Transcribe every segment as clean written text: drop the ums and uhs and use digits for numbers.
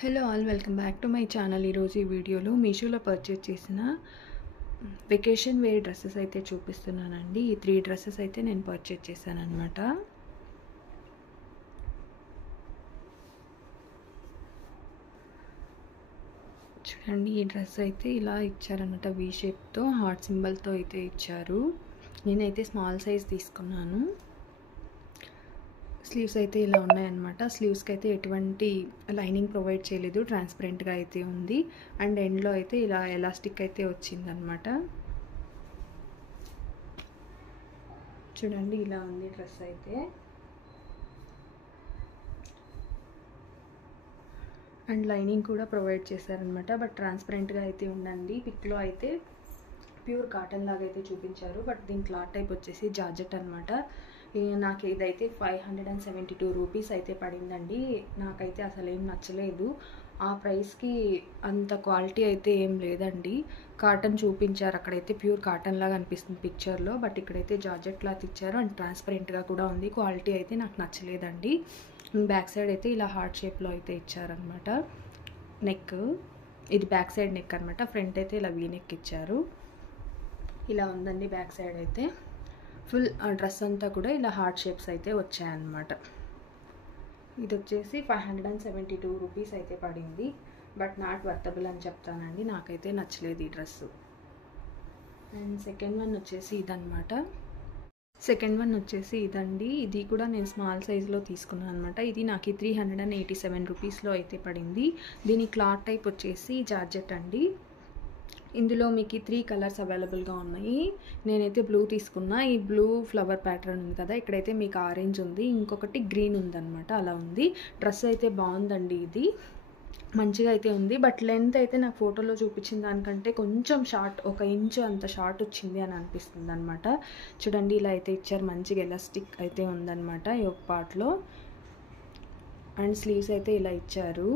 Hello all, welcome back to my channel. ఈరోజు ఈ వీడియోలో మీషోలో పర్చేజ్ చేసిన వెకేషన్ వేర్ డ్రెస్సెస్ అయితే చూపిస్తున్నానండి. ఈ 3 డ్రెస్సెస్ అయితే నేను పర్చేజ్ చేశాను అనమాట. చూడండి, ఈ డ్రెస్ అయితే ఇలా ఇచ్చారనమాట. వీ షేప్తో హార్ట్ సింబల్తో అయితే ఇచ్చారు. నేనైతే స్మాల్ సైజ్ తీసుకున్నాను. స్లీవ్స్ అయితే ఇలా ఉన్నాయన్నమాట. స్లీవ్స్కి అయితే ఎటువంటి లైనింగ్ ప్రొవైడ్ చేయలేదు, ట్రాన్స్పరెంట్గా అయితే ఉంది. అండ్ ఎండ్లో అయితే ఇలా ఎలాస్టిక్ అయితే వచ్చిందనమాట. చూడండి, ఇలా ఉంది డ్రెస్ అయితే. అండ్ లైనింగ్ కూడా ప్రొవైడ్ చేశారనమాట, బట్ ట్రాన్స్పరెంట్గా అయితే ఉందండి. పిక్లో అయితే ప్యూర్ కాటన్ లాగా అయితే చూపించారు, బట్ దీని క్లాత్ టైప్ వచ్చేసి జార్జెట్ అనమాట. నాకు ఇదైతే 572 రూపీస్ అయితే పడిందండి. నాకైతే అసలు ఏం నచ్చలేదు. ఆ ప్రైస్కి అంత క్వాలిటీ అయితే ఏం లేదండి. కాటన్ చూపించారు, అక్కడైతే ప్యూర్ కాటన్ లాగా అనిపిస్తుంది పిక్చర్లో, బట్ ఇక్కడైతే జార్జెట్ క్లాత్ ఇచ్చారు అండ్ ట్రాన్స్పరెంట్గా కూడా ఉంది. క్వాలిటీ అయితే నాకు నచ్చలేదండి. బ్యాక్ సైడ్ అయితే ఇలా హార్ట్ షేప్లో అయితే ఇచ్చారనమాట. నెక్ ఇది బ్యాక్ సైడ్ నెక్ అనమాట. ఫ్రంట్ అయితే ఇలా వీ నెక్ ఇచ్చారు. ఇలా ఉందండి బ్యాక్ సైడ్ అయితే. ఫుల్ డ్రెస్ అంతా కూడా ఇలా హార్ట్ షేప్స్ అయితే వచ్చాయన్నమాట. ఇది వచ్చేసి 572 రూపీస్ అయితే పడింది, బట్ నాట్ వర్తబుల్ అని చెప్తానండి. నాకైతే నచ్చలేదు ఈ డ్రెస్సు. అండ్ సెకండ్ వన్ వచ్చేసి ఇదండి. ఇది కూడా నేను స్మాల్ సైజులో తీసుకున్నాను అనమాట. ఇది నాకు 387 రూపీస్లో అయితే పడింది. దీని క్లాత్ టైప్ వచ్చేసి జార్జెట్ అండి. ఇందులో మీకు 3 కలర్స్ అవైలబుల్గా ఉన్నాయి. నేనైతే బ్లూ తీసుకున్నా. ఈ బ్లూ ఫ్లవర్ ప్యాటర్న్ ఉంది కదా, ఇక్కడైతే మీకు ఆరెంజ్ ఉంది, ఇంకొకటి గ్రీన్ ఉందన్నమాట. అలా ఉంది. డ్రెస్ అయితే బాగుందండి. ఇది మంచిగా అయితే ఉంది, బట్ లెంత్ అయితే నాకు ఫోటోలో చూపించిన దానికంటే కొంచెం షార్ట్, 1 ఇంచు అంత షార్ట్ వచ్చింది అని అనిపిస్తుంది అనమాట. చూడండి, ఇలా అయితే ఇచ్చారు. మంచిగా ఎలాస్టిక్ అయితే ఉందన్నమాట ఈ ఒక పార్ట్లో. అండ్ స్లీవ్స్ అయితే ఇలా ఇచ్చారు.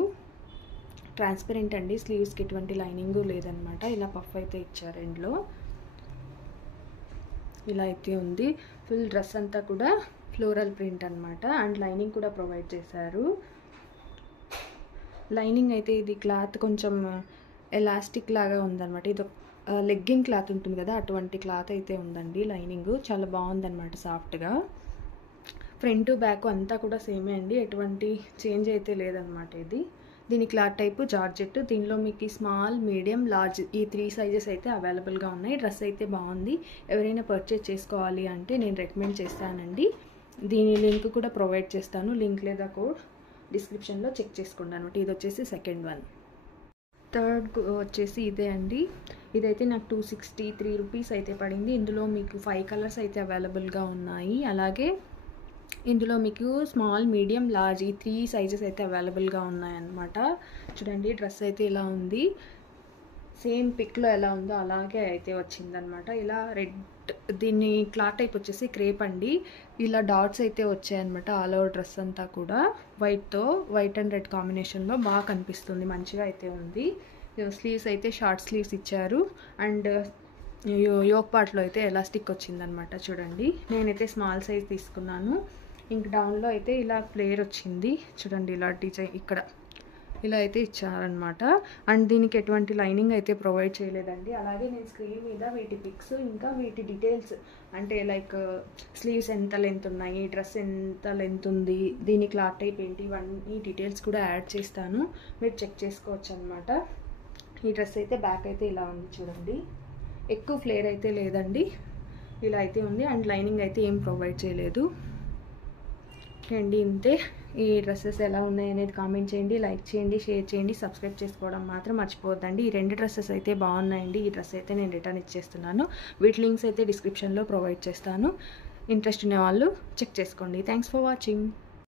ట్రాన్స్పరెంట్ అండి. స్లీవ్స్కి ఎటువంటి లైనింగ్ లేదనమాట. ఇలా పఫ్ అయితే ఇచ్చారు ఎండ్లో. ఇలా అయితే ఉంది. ఫుల్ డ్రెస్ అంతా కూడా ఫ్లోరల్ ప్రింట్ అనమాట. అండ్ లైనింగ్ కూడా ప్రొవైడ్ చేశారు. లైనింగ్ అయితే ఇది క్లాత్ కొంచెం ఎలాస్టిక్ లాగా ఉందన్నమాట. ఇది లెగ్గింగ్ క్లాత్ ఉంటుంది కదా, అటువంటి క్లాత్ అయితే ఉందండి. లైనింగ్ చాలా బాగుందన్నమాట, సాఫ్ట్గా. ఫ్రంట్ బ్యాక్ అంతా కూడా సేమే అండి, ఎటువంటి చేంజ్ అయితే లేదనమాట. దీని క్లాత్ టైపు జార్జెట్. దీనిలో మీకు స్మాల్, మీడియం, లార్జ్ ఈ 3 సైజెస్ అయితే అవైలబుల్గా ఉన్నాయి. డ్రెస్ అయితే బాగుంది. ఎవరైనా పర్చేజ్ చేసుకోవాలి అంటే నేను రికమెండ్ చేస్తానండి. దీని లింక్ కూడా ప్రొవైడ్ చేస్తాను. లింక్ లేదా కోడ్ డిస్క్రిప్షన్లో చెక్ చేసుకోండి అనమాట. ఇది వచ్చేసి సెకండ్ వన్. థర్డ్ వచ్చేసి ఇదే అండి. ఇదైతే నాకు 263 రూపీస్ అయితే పడింది. ఇందులో మీకు 5 కలర్స్ అయితే అవైలబుల్గా ఉన్నాయి. అలాగే ఇందులో మీకు స్మాల్, మీడియం, లార్జ్ ఈ 3 సైజెస్ అయితే అవైలబుల్గా ఉన్నాయన్నమాట. చూడండి, డ్రెస్ అయితే ఇలా ఉంది. సేమ్ పిక్లో ఎలా ఉందో అలాగే అయితే వచ్చిందనమాట. ఇలా రెడ్, దీన్ని క్లాత్ టైప్ వచ్చేసి క్రేప్ అండి. ఇలా డాట్స్ అయితే వచ్చాయన్నమాట. ఆల్ ఓవర్ డ్రెస్ అంతా కూడా వైట్ అండ్ రెడ్ కాంబినేషన్లో బాగా కనిపిస్తుంది. మంచిగా అయితే ఉంది. స్లీవ్స్ అయితే షార్ట్ స్లీవ్స్ ఇచ్చారు. అండ్ యోక్ పార్ట్లో అయితే ఎలాస్టిక్ వచ్చిందనమాట. చూడండి, నేనైతే స్మాల్ సైజ్ తీసుకున్నాను. ఇంక డౌన్లో అయితే ఇలా ఫ్లేర్ వచ్చింది. చూడండి, ఇలా డిజైన్ ఇక్కడ ఇలా అయితే ఇచ్చారనమాట. అండ్ దీనికి ఎటువంటి లైనింగ్ అయితే ప్రొవైడ్ చేయలేదండి. అలాగే నేను స్క్రీన్ మీద వీటి పిక్స్, ఇంకా వీటి డీటెయిల్స్, అంటే లైక్ స్లీవ్స్ ఎంత లెంత్ ఉన్నాయి, డ్రెస్ ఎంత లెంత్ ఉంది, దీని క్లాత్ టైప్ ఏంటి, ఇవన్నీ డీటెయిల్స్ కూడా యాడ్ చేస్తాను. మీరు చెక్ చేసుకోవచ్చు అనమాట. ఈ డ్రెస్ అయితే బ్యాక్ అయితే ఇలా ఉంది. చూడండి, ఎక్కువ ఫ్లేర్ అయితే లేదండి, ఇలా అయితే ఉంది. అండ్ లైనింగ్ అయితే ఏం ప్రొవైడ్ చేయలేదు అండి. ఇంతే. ఈ డ్రెస్సెస్ ఎలా ఉన్నాయి అనేది కామెంట్ చేయండి, లైక్ చేయండి, షేర్ చేయండి, సబ్స్క్రైబ్ చేసుకోవడం మాత్రం మర్చిపోవద్దండి. ఈ 2 డ్రెస్సెస్ అయితే బాగున్నాయండి. ఈ డ్రెస్ అయితే నేను రిటర్న్ ఇచ్చేస్తున్నాను. వీటి లింక్స్ అయితే డిస్క్రిప్షన్లో ప్రొవైడ్ చేస్తాను. ఇంట్రెస్ట్ ఉన్న వాళ్ళు చెక్ చేసుకోండి. Thanks for watching.